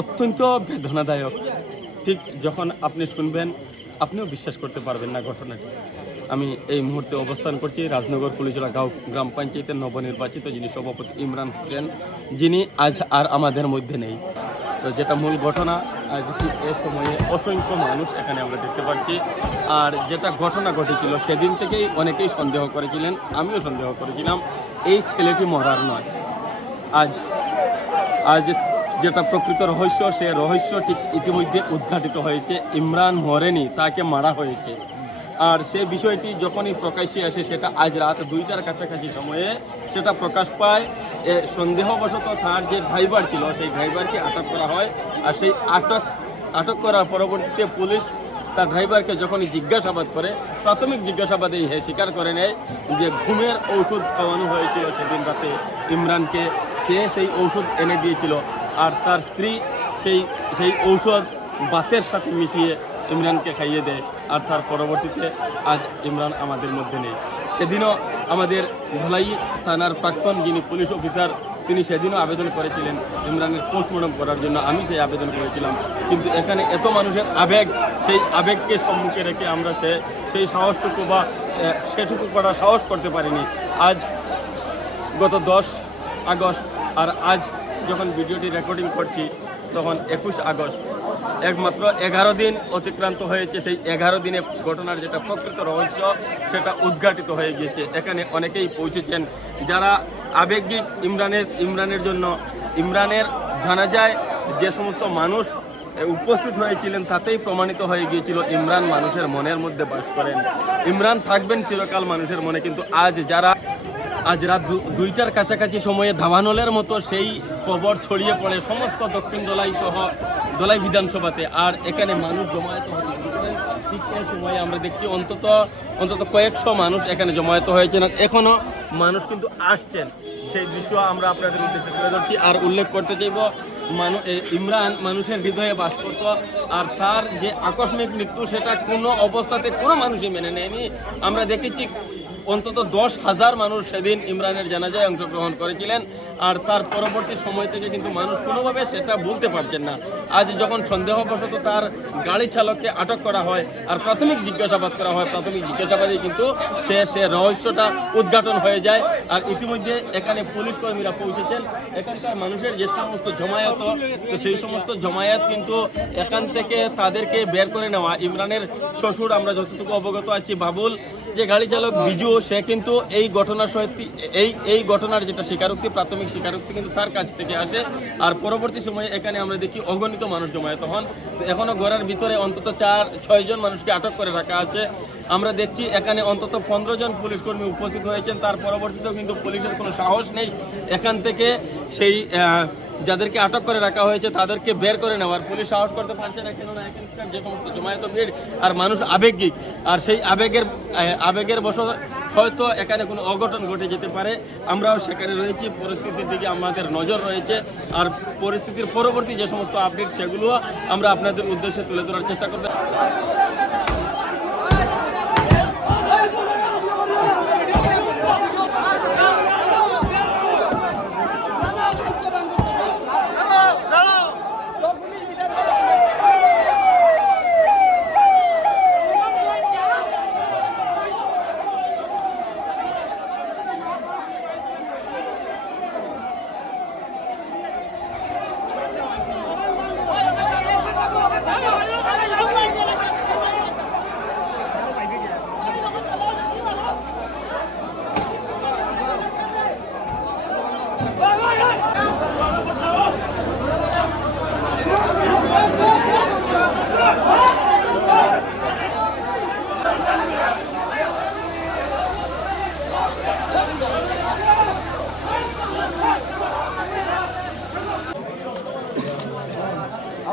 অত্যন্ত বেদনাদায়ক। ঠিক যখন আপনি শুনবেন, আপনিও বিশ্বাস করতে পারবেন না ঘটনাটি। আমি এই মুহূর্তে অবস্থান করছি রাজনগর কুলিজলা গাঁও গ্রাম পঞ্চায়েতের নবনির্বাচিত যিনি সভাপতি ইমরান হোসেন, যিনি আজ আর আমাদের মধ্যে নেই। তো যেটা মূল ঘটনা, আজ এ সময়ে অসংখ্য মানুষ এখানে আমরা দেখতে পাচ্ছি। আর যেটা ঘটনা ঘটেছিল, সেদিন থেকেই অনেকেই সন্দেহ করেছিলেন, আমিও সন্দেহ করেছিলাম, এই ছেলেটি মরার নয়। আজ আজ যেটা প্রকৃত রহস্য সে রহস্য ঠিক ইতিমধ্যে উদ্ঘাটিত হয়েছে। ইমরান মরেনি তাকে মারা হয়েছে। আর সে বিষয়টি যখনই প্রকাশ্যে আসে সেটা আজ রাত দুইটার কাছাকাছি সময়ে সেটা প্রকাশ পায়। এ, সন্দেহবশত তার যে ড্রাইভার ছিল সেই ড্রাইভারকে আটক করা হয়। আর সেই আটক আটক করার পরবর্তীতে পুলিশ তার ড্রাইভারকে যখনই জিজ্ঞাসাবাদ করে প্রাথমিক জিজ্ঞাসাবাদে হে স্বীকার করে নেয় যে ঘুমের ঔষধ খাওয়ানো হয়েছিল সেদিন রাতে। ইমরানকে সে সেই ঔষধ এনে দিয়েছিল। আর তার স্ত্রী সেই সেই ঔষধ বাতের সাথে মিশিয়ে ইমরানকে খাইয়ে দেয়। আর তার পরবর্তীতে আজ ইমরান আমাদের মধ্যে নেই। সেদিনও আমাদের ধলাই থানার প্রাক্তন যিনি পুলিশ অফিসার, তিনি সেদিনও আবেদন করেছিলেন ইমরানের পোস্টমর্টম করার জন্য। আমি সেই আবেদন করেছিলাম। কিন্তু এখানে এত মানুষের আবেগ, সেই আবেগকে সম্মুখে রেখে আমরা সে, সেই সাহসটুকু বা সেটুকু করার সাহস করতে পারিনি। আজ গত দশ আগস্ট, আর আজ যখন ভিডিওটি রেকর্ডিং করছি, তখন একুশ আগস্ট, একমাত্র এগারো দিন অতিক্রান্ত হয়েছে। সেই এগারো দিনে ঘটনার যেটা প্রকৃত রহস্য, সেটা উদ্ঘাটিত হয়ে গিয়েছে। এখানে অনেকেই পৌঁছেছেন। যারা আবেগিক ইমরানের ইমরানের জন্য, ইমরানের জানা যায় যে সমস্ত মানুষ উপস্থিত হয়েছিলেন, তাতেই প্রমাণিত হয়ে গিয়েছিল, ইমরান মানুষের মনের মধ্যে বাস করেন। ইমরান থাকবেন চিরকাল মানুষের মনে, কিন্তু আজ যারা আজ রাত দুইটার কাছাকাছি সময়ে ধাবানলের মতো সেই খবর ছড়িয়ে পড়ে সমস্ত দক্ষিণ দলাই সহ দলাই বিধানসভাতে। আর এখানে মানুষ জমায়েত ঠিক এই সময়ে আমরা দেখছি অন্তত অন্তত কয়েকশো মানুষ এখানে জমায়েত হয়েছেন আর এখনও মানুষ কিন্তু আসছেন। সেই দৃশ্য আমরা আপনাদের উদ্দেশ্যে তুলে ধরছি। আর উল্লেখ করতে চাইব মানু ইমরান মানুষের হৃদয়ে বাস করত আর তার যে আকস্মিক মৃত্যু, সেটা কোনো অবস্থাতে কোনো মানুষই মেনে নেয়নি। আমরা দেখেছি অন্তত দশ হাজার মানুষ সেদিন ইমরানের জানাজায় অংশগ্রহণ করেছিলেন। আর তার পরবর্তী সময় থেকে কিন্তু মানুষ কোনোভাবে সেটা ভুলতে পারছেন না। আজ যখন সন্দেহবশত তার গাড়ি চালককে আটক করা হয় আর প্রাথমিক জিজ্ঞাসাবাদ করা হয়, প্রাথমিক জিজ্ঞাসাবাদে কিন্তু সে সে রহস্যটা উদ্ঘাটন হয়ে যায়। আর ইতিমধ্যে এখানে পুলিশ কর্মীরা পৌঁছেছেন। এখানকার মানুষের যে সমস্ত জমায়েত, তো সেই সমস্ত জমায়েত কিন্তু এখান থেকে তাদেরকে বের করে নেওয়া। ইমরানের শ্বশুর, আমরা যতটুকু অবগত আছি, বাবুল যে গাড়ি চালক বিজু, সে কিন্তু এই ঘটনার সত্যি এই এই ঘটনার যেটা স্বীকারোক্তি, প্রাথমিক স্বীকারোক্তি কিন্তু তার কাছ থেকে আসে। আর পরবর্তী সময়ে এখানে আমরা দেখি অগণিত মানুষ জমায়েত হন। তো এখনও ঘরের ভিতরে অন্তত চার ছয়জন মানুষকে আটক করে রাখা আছে। আমরা দেখছি এখানে অন্তত পনেরো জন পুলিশ কর্মী উপস্থিত হয়েছেন। তার পরবর্তীতেও কিন্তু পুলিশের কোনো সাহস নেই। এখান থেকে সেই যাদেরকে আটক করে রাখা হয়েছে, তাদেরকে বের করে নেওয়ার। পুলিশ সাহস করতে পারছে না, কেননা এখানকার যে সমস্ত জমায়েত ভিড় আর মানুষ আবেগিক। আর সেই আবেগের আবেগের বশ হয়তো এখানে কোনো অঘটন ঘটে যেতে পারে। আমরাও সেখানে রয়েছি, পরিস্থিতির দিকে আমাদের নজর রয়েছে। আর পরিস্থিতির পরবর্তী যে সমস্ত আপডেট সেগুলো আমরা আপনাদের উদ্দেশ্যে তুলে ধরার চেষ্টা করতে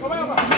Come on, come on.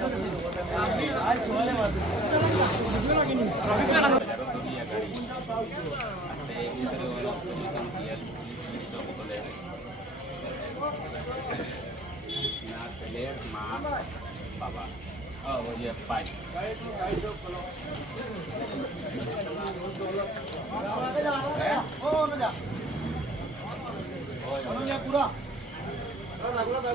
উড়ে এই দেখ তুমি না রোনা না মাত্র ওই ভাই আর আগে দিলে আরে অরগুন লগে তুই বাগিয়া না না ওনো যে নিয়ে কোকু মিনতে লাগে সারা বার করতা ওনো না কি পাই বক্সিং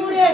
ঘুরে